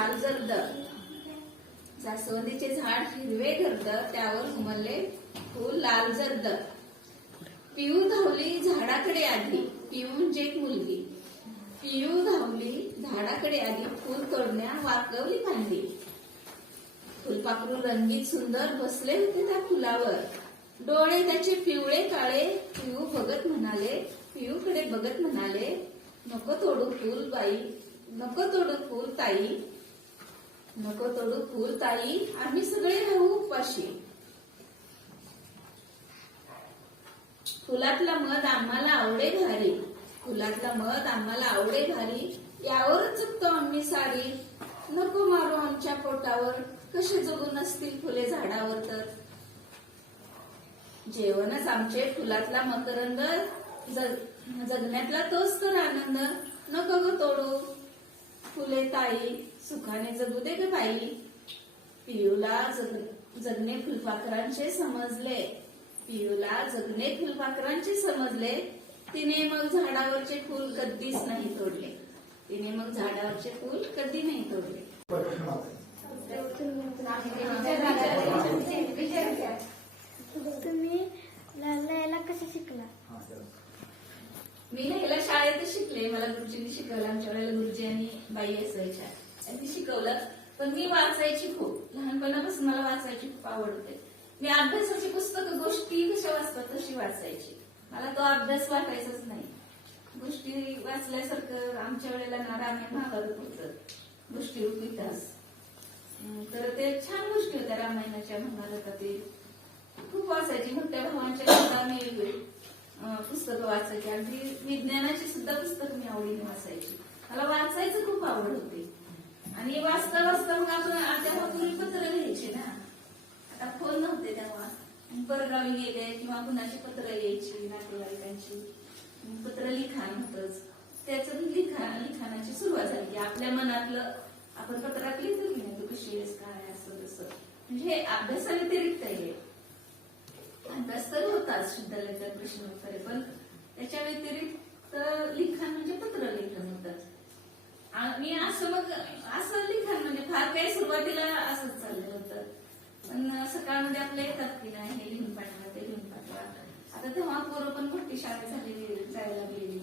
लाल जर्द जास्वंदीचे झाड हिरवे गर्द त्यावर उमलले फुल लाल जर्द पिऊ धावली झाडाकडे आधी पिऊन म्हणजे मुलगी. पिऊ धावली झाडाकडे आधी फुल तोडण्या वाकवली फांदी फुलपाखरू रंगीत सुंदर बसले होते त्या फुलावर. डोळे त्याचे पिवळे काळे. पिऊ बघत म्हणाले पिऊकडे बघत म्हणाले नको तोडू फुल बाई नको तोडू फुल ताई. नको तोडू फुल ताई आम्ही सगळे राहू उपाशी. फुलातला मध आम्हाला आवडे भारी. फुलातला मध आम्हाला आवडे भारी. यावरच जगतो आम्ही सारी. नको मारू आमच्या पोटावर. कसे जगून असतील फुले झाडावर तर? जेवणच आमचे फुलातला मकरंद. जग- जगण्यातला तोच तर आनंद. नको ग तोडू. फुले ताई सुखाने जगू दे ग बाई. पियूला जग- जगणे फुलपाखरांचे समजले. पियूला जगणे फुलपाखरांचे समजले. तिने मग झाडावरचे फूल कधीच नाही तोडले. तिने मग झाडावरचे फूल कधी नाही तोडले. तुम्ही लिहायला कसं शिकला? मी लिहायला शाळेतच शिकले. मला गुरुजींनी शिकवलं. आमच्या वेळेला गुरुजी आणि बाई असायच्या. त्यांनी शिकवलं पण मी वाचायची खूप. लहानपणापासून मला वाचायची खूप आवड होते. मी अभ्यासाची पुस्तकं गोष्टी कशा वाचतात तशी वाचायची. मला तो अभ्यास वाचायचाच नाही. गोष्टी वाचल्यासारखं आमच्या वेळेला ना रामायण महाभारत होतं. गोष्टी रूप इतिहास तर ते छान गोष्टी होत्या रामायणाच्या महाभारतातील. खूप वाचायची मोठ्या भावांच्या सुद्धा मी पुस्तकं वाचायची. अगदी विज्ञानाची सुद्धा पुस्तक मी आवडीने वाचायची. मला वाचायचं खूप आवड होती. आणि वाचता वाचता मग आपण तेव्हा पूर्वी पत्र लिहायचे ना. आता फोन नव्हते तेव्हा. परगावी गेले किंवा कुणाची पत्र लिहायची नातेवाईकांची. पत्र लिखाण होतच. त्याचं लिखाण लिखाणाची सुरुवात झाली आपल्या मनातलं आपण पत्रात लिहितो की नाही तू कशी आहेस काय असं तसं. म्हणजे हे अभ्यासाव्यतिरिक्त आहे. अभ्यास तर होताच शुद्ध लेखन प्रश्न उत्तरे पण त्याच्या व्यतिरिक्त लिखाण म्हणजे पत्र लेखन होतं आणि असं मग असं लिखाण म्हणजे फार काही सुरुवातीला असंच चाललं होतं. पण सकाळमध्ये आपले येतात की नाही हे लिहून पाठवा ते लिहून पाठवा. आता तेव्हा पोरं पण मोठी शाळेत झालेली जायला लागलेली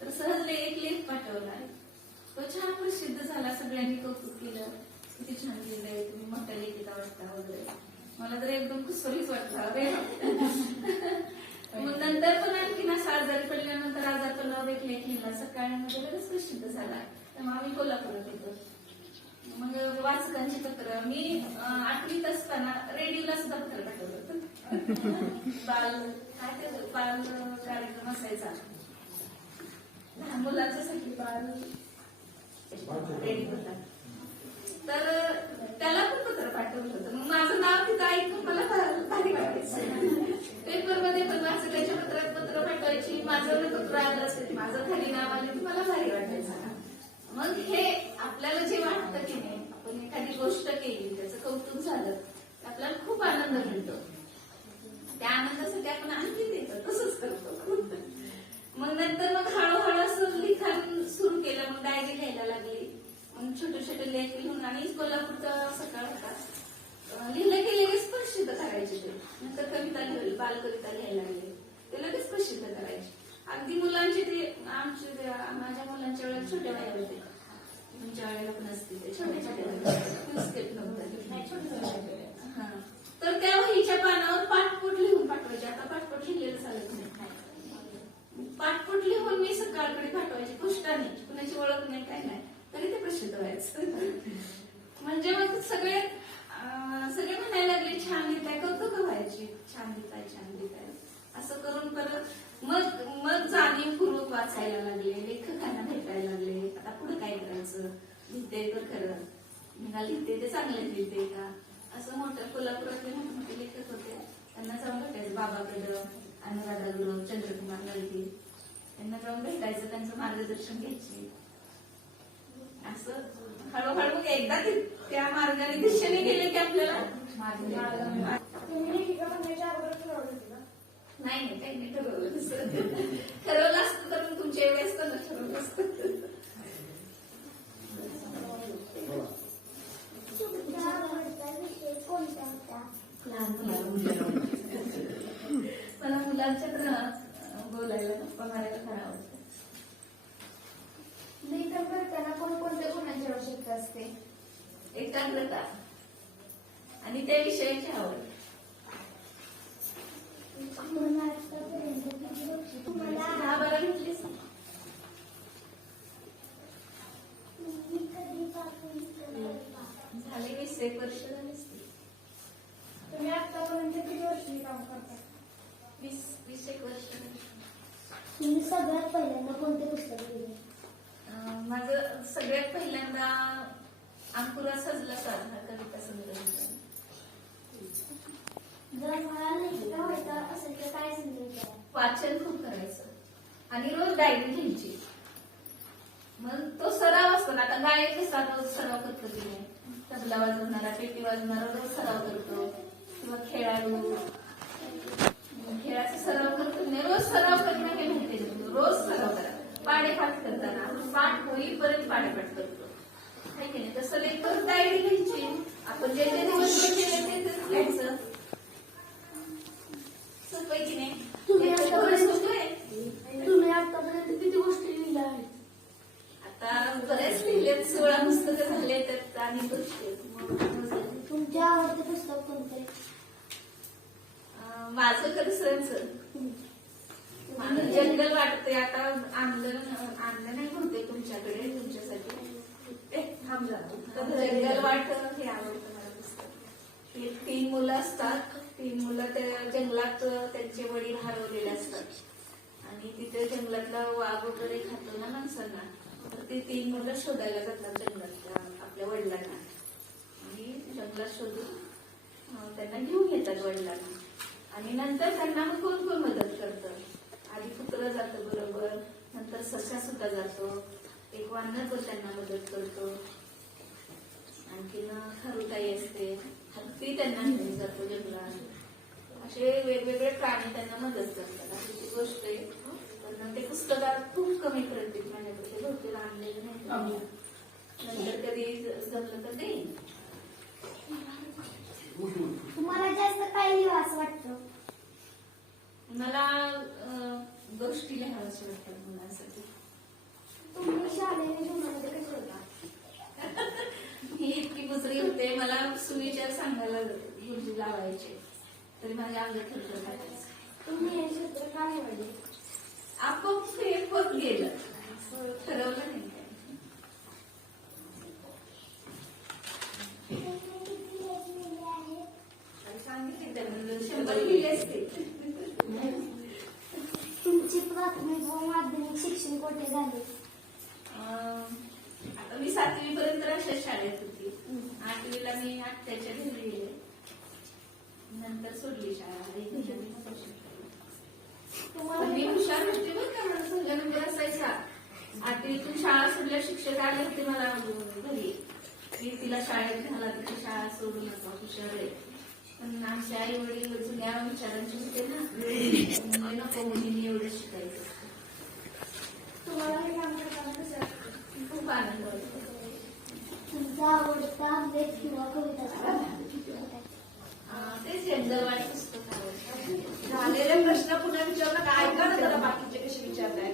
तर सहजले एक लेख पाठवला. तो छान प्रसिद्ध झाला सगळ्यांनी कौतुक केलं. किती छान लिहिलंय तुम्ही मोठ्या लेखिका वाटता वगैरे. मला तर एकदम कुसरीच वाटतं अरे मग नंतर पण आणखी ना आजारी पडल्यानंतर आजार पडल्यावर एक लेख लिहिला. सकाळमध्ये म्हणजे बरंच प्रसिद्ध झाला. मग आम्ही कोल्हापुरात होतो मग वाचकांची पत्र मी आठवीत असताना रेडिओला सुद्धा पत्र पाठवलं होतं. बाल काय ते बाल कार्यक्रम असायचा. लहान मुलांच्यासाठी बाल रेडिओ होता. तर त्याला पण पत्र पाठवलं होतं. मग माझं नाव तिथं ऐकून मला भारी वाटायचं. पेपरमध्ये पण वाचकाच्या पत्रात पत्र पाठवायची माझं पत्र आलं असेल माझं खाली नाव आलं की मला भारी वाटायचं. मग हे आपल्याला जे वाटतं की नाही आपण एखादी गोष्ट केली त्याचं कौतुक झालं तर आपल्याला खूप आनंद मिळतो. त्या आनंदासाठी आपण आणखी देतो तसंच करतो. मग नंतर मग हळूहळू असं लिखाण सुरू केलं मग डायरी लिहायला लागली. मग छोटे छोटे लेख लिहून आणि कोल्हापूरचा सकाळ होता. लिहिलं की लगेच प्रसिद्ध करायचे ते. नंतर कविता लिहिली बालकविता लिहायला लागली. ते लगेच प्रसिद्ध करायचे. अगदी मुलांचे ते आमचे माझ्या मुलांच्या वेळेला छोट्या वया होते तुमच्या वेळेला पण असतील ते छोट्या छोट्या नव्हतं तर त्या वहीच्या पानावर पाठपोट लिहून पाठवायचे. आता पाठपोट लिहिलेलं चालत नाही. पाठपोट लिहून मी सकाळकडे पाठवायची. पुष्टाने. कुणाची ओळख नाही काय नाही. तरी ते प्रसिद्ध व्हायचं. म्हणजे मग सगळे सगळे म्हणायला लागले छान लिहिताय. कौतुक व्हायची. छान लिहिताय छान लिहिताय. असं करून परत मग मग जाणीवपूर्वक वाचायला लागले लेखकांना भेटायला लागले. आता पुढे काय करायचं? लिहिते तर खरं. मी लिहिते ते चांगले लिहिते का? असं मोठ्या कोल्हापुरातले मोठे मोठे लेखक होते. त्यांना जाऊन भेटायचं बाबाकडं अनुराधा गुरु चंद्रकुमार ललिते त्यांना जाऊन भेटायचं त्यांचं मार्गदर्शन घ्यायचे. असं हळूहळू एकदा त्या मार्गाने दिशेने गेले की आपल्याला नाही नाही काही नाही ठरवलं नसतं. ठरवलं असतं तर मग तुमच्या एवढे असतं ना ठरवलं असतं. मला मुलांच्या बोलायला गप्पा मारायला फार बरं त्याला पण कोणत्या गुणांची आवश्यकता असते? एकाग्रता आणि त्या विषयाची आवड. झाले वीस एक वर्ष झालीच तुम्ही आतापर्यंत किती वर्ष काम करता वीस वीस एक वर्ष तुम्ही सगळ्यात पहिल्यांदा कोणते पुस्तक लिहिले अं, माझं सगळ्यात पहिल्यांदा अंकुरा सजला साधा कविता संग्रह जर मला लेखिका व्हायचा असेल तर काय संदेश द्याल? वाचन खूप करायचं. आणि रोज डायरी घ्यायची. मग तो सराव असतो ना आता गायक कसा रोज सराव करतो तिने तबला वाजवणारा पेटी वाजवणारा रोज सराव करतो. किंवा खेळाडू. खेळाचा सराव करतो नाही रोज सराव करणं हे माहिती रोज सराव करा. पाडेपाठ करताना आपण पाठ होईपर्यंत पाडेपाठ करतो. की नाही? तसं लेकर डायरी घ्यायची. आपण जे जे दिवस केले ते तेच लिहायचं सोपं आहे की नाही तुम्ही हे तर आता थोडं बरेच- सोपं आहे. तुम्ही आतापर्यंत किती गोष्टी लिहिल्या आहेत आता बरेच लिहिले सोळा पुस्तकं झाले त्यात आणि गोष्टी आहेत. मग, तुमचे आवडते पुस्तक कोणते अं, माझं तर सरांचं मला जंगल वाटते आता आणलं आणलं नाही म्हणते तुमच्याकडे तुमच्यासाठी ए, थांब जरा. तर जंगल वाट हे आवडतं मला पुस्तक ते तीन मुलं असतात तीन मुलं त्या जंगलात त्यांचे वडील हरवलेले असतात. आणि तिथे जंगलातला वाघ वगैरे खातो ना माणसांना तर ते तीन मुलं शोधायला जातात जंगलातल्या आपल्या वडिलांना. आणि जंगलात शोधून त्यांना घेऊन येतात वडिलांना. आणि नंतर त्यांना मग कोण कोण मदत करतं? आधी कुत्र जातं बरोबर नंतर ससा सुद्धा जातो. एक वानर पण त्यांना मदत करतो. आणखीन खरुताई असते हत्ती त्यांना घेऊन जातो जंगलात. असे वेगवेगळे प्राणी त्यांना मदत करतात. अशी ती गोष्ट आहे. पण ते पुस्तकात खूप कमी प्रतीत माझ्याकडे भरपूर आणलेलं नाही. नंतर कधी जमलं तर देईन. तुम्हाला जास्त काय लिहा असं वाटतं? मला गोष्टी लिहाव्याच्या वाटतात मुलांसाठी. तुम्ही शालेय जीवनामध्ये कसे होता? ही इतकी बुजरी होते. मला सुविचार सांगायला गुरुजी लावायचे. तरी माझ्या अंगात थरथर तुम्ही हे क्षेत्र का निवडले आपोआप हे होत गेलं. असं ठरवलं नाही काय. आणि सांगितले त्यांना शंभर लिहिले असते तुमची प्राथमिक व माध्यमिक शिक्षण कोठे झाले अं, आता मी सातवी पर्यंत राष्ट्रीय शाळेत होती आठवीला मी आत्याच्या घरी गेले नंतर सोडली शाळा एक वर्षांनी मग शिकले. पण मी तुम्हाला हुशार होते बरं का मला सगळ्या नंबर असायचा आठवीतून सोडल्या शिक्षक आले होते मला घरी. मी तिला शाळेत घाला तिथे शाळा सोडू नका हुशार आहे. पण आमचे आई वडील जुन्या विचारांचे होते ना नको मुलींनी एवढं शिकायचं तुम्हाला हे काम करताना कसं वाटतं? खूप आनंद वाटतो तुमचा आवडता किंवा कविता तेच पुस्तक झालेले प्रश्न पुन्हा विचारला का? ऐका ना जरा बाकीचे कसे विचारताय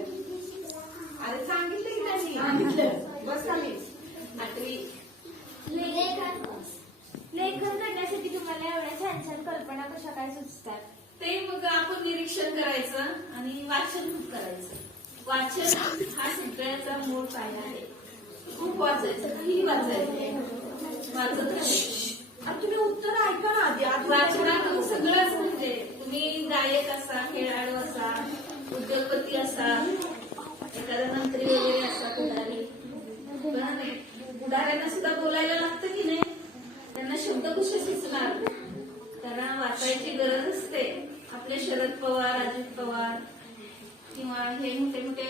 अरे सांगितले की नाही सांगितलं. बस खाली आठवी लेखन. लेखन करण्यासाठी तुम्हाला एवढ्या छान छान कल्पना कशा काय सुचतात? ते मग आपण निरीक्षण करायचं आणि वाचन खूप करायचं. वाचन हा सगळ्याचा मूळ पाया आहे. खूप वाचायचं काही वाचायचं? वाचत राहायचं आणि तुम्ही उत्तर ऐका ना आधी. आधी वाचनातून सगळंच म्हणजे तुम्ही गायक असा खेळाडू असा उद्योगपती असा एखादा मंत्री वगैरे असा पुढारी. पण पुढाऱ्यांना सुद्धा बोलायला लागतं की नाही? त्यांना शब्द कसे सुचणार त्यांना वाचायची गरज असते. आपले शरद पवार अजित पवार किंवा हे मोठे मोठे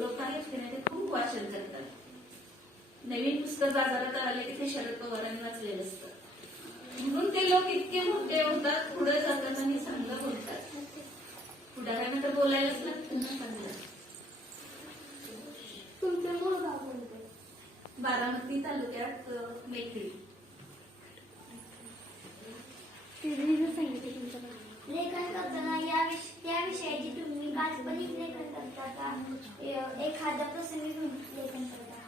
लोक आहेत की नाही ते खूप वाचन करतात. नवीन पुस्तक बाजारात आले की ते शरद पवारांनी वाचलेलं असतं. म्हणून ते लोक इतके मोठे होतात पुढे जातात आणि चांगलं बोलतात. पुढाऱ्यांना तर बोलायलाच लागतं ना चांगलं तुमचे मूळ गाव कोणते? बारामती तालुक्यात अं, मेकडी लेखन करताना या विष- त्या विषयाची तुम्ही काल्पनिक लेखन करता का? ए- एखाद्या प्रसंगी घेऊन लेखन करता?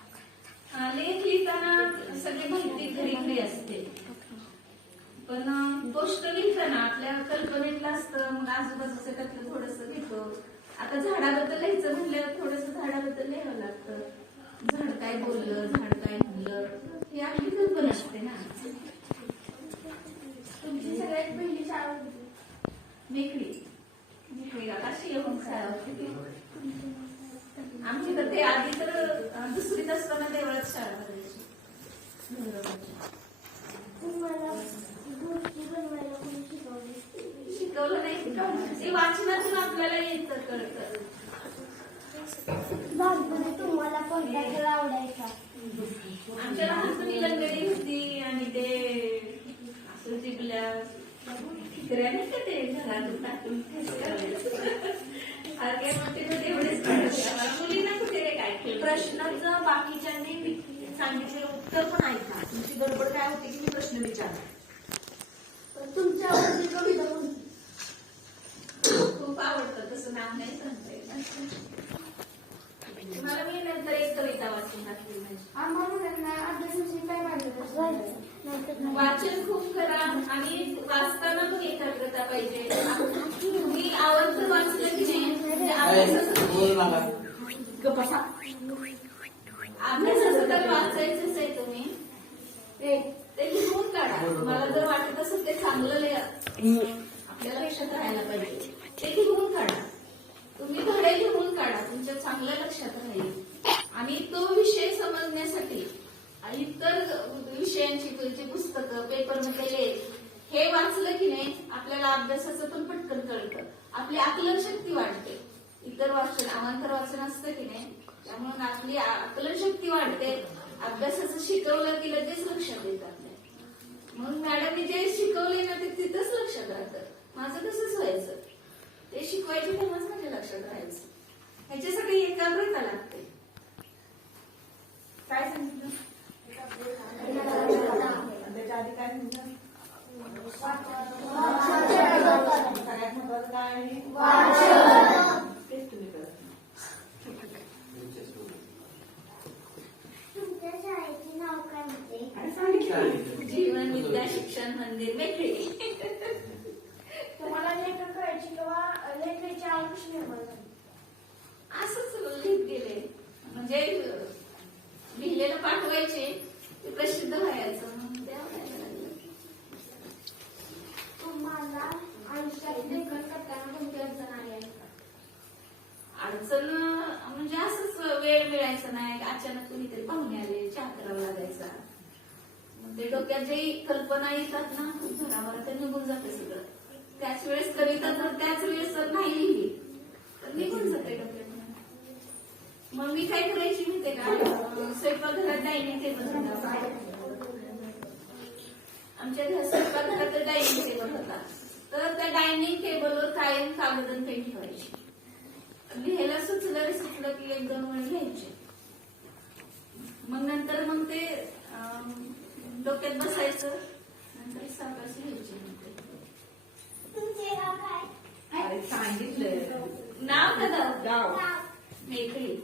अं, लेख लिहिताना सगळी माहिती घरी घरी असते. पण गोष्ट लिहिताना आपल्या कल्पनेतलं असतं मग आजूबाजूचं त्यातलं थोडस घेतो आता झाडाबद्दल लिहायचं म्हणल्यावर थोडस झाडाबद्दल लिहावं लागतं. झाड काय बोललं झाड काय म्हणलं हे आपली कल्पना असते ना. तुमची सगळ्यात पहिली शाळा मेकळी. मेकळी अशी येऊन शाळा होती आमची तर ते आधी तर अं, दुसरीत असताना देवळात शाळा करायची तुम्हाला शिकवली नाही ते वाचनातून आपल्याला येतं कळतं. लहानपणी तुम्हाला कोणता खेळ आवडायचा? आमच्या लहानपणी लंगडी होती आणि ते असं जिंकल्या का ते घरातून टाकून मोठे मोठे एवढेच. मुलींना कुठे रे काय प्रश्नाचं बाकीच्यांनी सांगितलेलं उत्तर पण ऐका. तुमची गडबड काय होती की मी प्रश्न विचारला तुमच्या आवडती कविता कोणती खूप आवडतं तसं नाव नाही सांगता येत तुम्हाला मी नंतर एक कविता वाचून दाखवेल माझी आम्हाला मुलांना अभ्यासाची काय मार्गदर्शन वाचन खूप करा आणि वाचताना पण एकाग्रता पाहिजे. तुम्ही आवडतं वाचलं की म्हणजे अभ्यासाचं तर वाचायचंच आहे तुम्ही. ते लिहून काढा. मला जर वाटत असेल ते चांगलं आपल्याला लक्षात राहायला पाहिजे. ते लिहून काढा. तुम्ही धडे लिहून काढा. तुमच्या चांगल्या लक्षात राहील. आणि तो विषय समजण्यासाठी आणि इतर विषयांची तुमची पुस्तकं पेपरमध्ये लेख हे वाचलं की नाही आपल्याला अभ्यासाचं पण पटकन कळतं. आपली आकलन शक्ती वाढते. इतर वाचन अवांतर वाचन असतं की नाही त्यामुळे आपली आकलन शक्ती वाढते. अभ्यासाचं शिकवलं की लगेच लक्षात येत आपल्या मग मी जे शिकवले ना ते तिथंच लक्षात राहतं. माझं कसंच व्हायचं. ते शिकवायचे तेव्हाच माझ्या लक्षात राहायचं. ह्याच्यासाठी एकाग्रता लागते. काय सांगितलं? त्याच्या आधी काय सांगितलं सगळ्यात महत्वाचं काय आहे तेच तुम्ही करत नाही. तुमच्या शाळेचे नाव काय होते आणि सांगितलं जीवन विद्या शिक्षण मंदिर वेगळी तुम्हाला लेखन करायची किंवा लेखायची आवड कशी निर्माण झाली असंच लिहित गेले म्हणजे अं, लिहिलेलं पाठवायचे ते प्रसिद्ध व्हायचं मग ते आवडायला लागलं तुम्हाला आयुष्यात लेखन करताना कोणती अडचण आली आहे का? अडचण अं, म्हणजे असंच वेळ मिळायचा नाही अचानक कुणीतरी पाहुणे आले चहा करावा लागायचा मग ते डोक्यात जे कल्पना येतात ना घरावर ते निघून जाते सगळं. त्याच वेळेस कविता तर त्याच वेळेस तर नाही लिहिली. तर निघून जाते डोक्यात. मग मी काय करायची माहिती का? स्वयंपाकघरात डायनिंग टेबल होता. आमच्या घर स्वयंपाकघरात डायनिंग टेबल होता. तर त्या डायनिंग टेबलवर कायम कागद आणि पेन ठेवायची. लिहायला सुचलं रे सुचलं की एक दोन वेळ घ्यायचे मग नंतर मग ते अं, डोक्यात बसायचं. नंतर सावकाश अरे सांगितलं नाव का गाव. मेकळी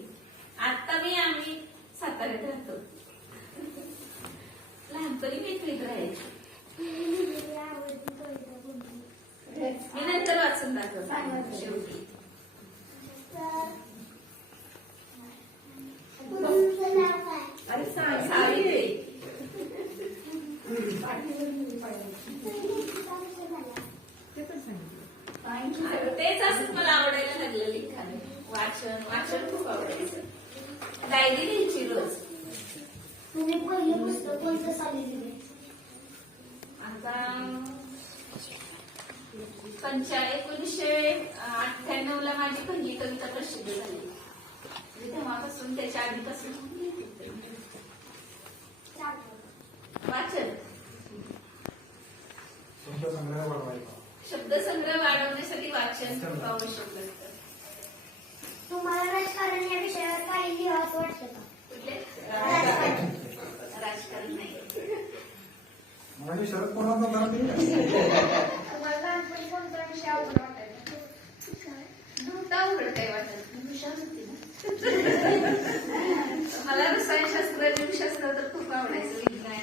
आता मी आम्ही साताऱ्यात राहतो. लहानपणी मेकळीत राहायची. मी नंतर वाचून दाखवतो. शेवटी. अरे सांगितलं सावित्री तुम्ही किती वर्ष झाला ते पण सांगितलं आणि तेच असं मला आवडायला लागलं लिखाण. वाचन वाचन खूप आवडायचं. डायरी लिहायची रोज. तुम्ही पहिलं पुस्तक कोणतं साली आता पंचा एकोणीसशे अठ्ठ्याण्णव ला माझी पहिली कविता प्रसिद्ध झाली. तेव्हापासून त्याच्या आधीपासून. वाचन. तुमचा संग्रह वाढवायचा. शब्दसंग्रह वाढवण्यासाठी वाचन खूप आवश्यक असतं. तुम्हाला राजकारण या विषयावर काही लिहावं वाटतं का? कुठले? राजकारण. राजकारण नाही. म्हणजे शरद मराठी तुम्हाला लहानपणी कोणता विषय आवडला वाटायचा? नव्हता उघड काय वाटत मी हुशार होती ना? मला रसायनशास्त्र जीवशास्त्र तर खूप आवडायचं. विज्ञान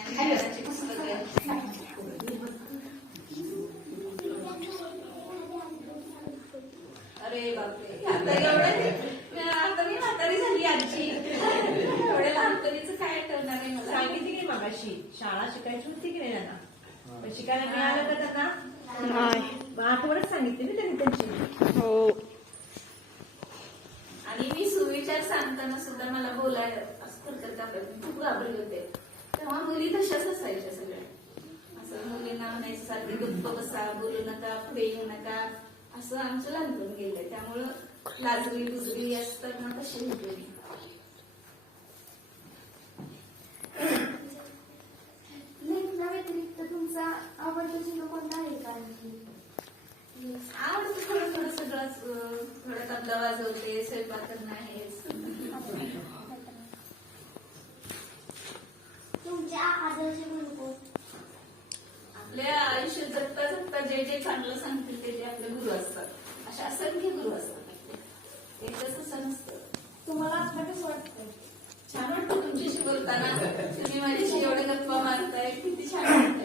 म्हातारी झाली आजची एवढ्या लहानपणीच काय करणार आहे मला? सांगितली की मागाशी शाळा शिकायची होती की नाही त्यांना शिकायला मिळालं का त्यांना? आठवडच सांगितली ना त्यांनी त्यांची. हो. आणि मी सुविचार सांगताना सुद्धा मला बोलायला असं करता खूप घाबरले होते. तेव्हा मुली तशाच असायच्या सगळ्या. असं मुलींना म्हणायचं सारखी गप्प बसा बोलू नका पुढे येऊ नका. असं आमचं लहानपण गेलंय. त्यामुळं लाजरी गुजरी असतात ना तशी होते मी लेखना व्यतिरिक्त तुमचा आवडता छंद कोणता आहे का आणखी आवडतं थोडं थोडं सगळंच अं, थोडं तबला वाजवते स्वयंपाक करणं आहेच तुमच्या आदर्श गुरु कोण आपल्या आयुष्यात जगता जगता जे जे चांगलं सांगतील ते ते आपले गुरु असतात अशा असंख्य गुरु असतात आपले तुम्हाला आज कसं वाटतंय. छान वाटतं तुमच्याशी बोलताना. तुम्ही माझ्याशी एवढे गप्पा मारताय. किती छान वाटतंय.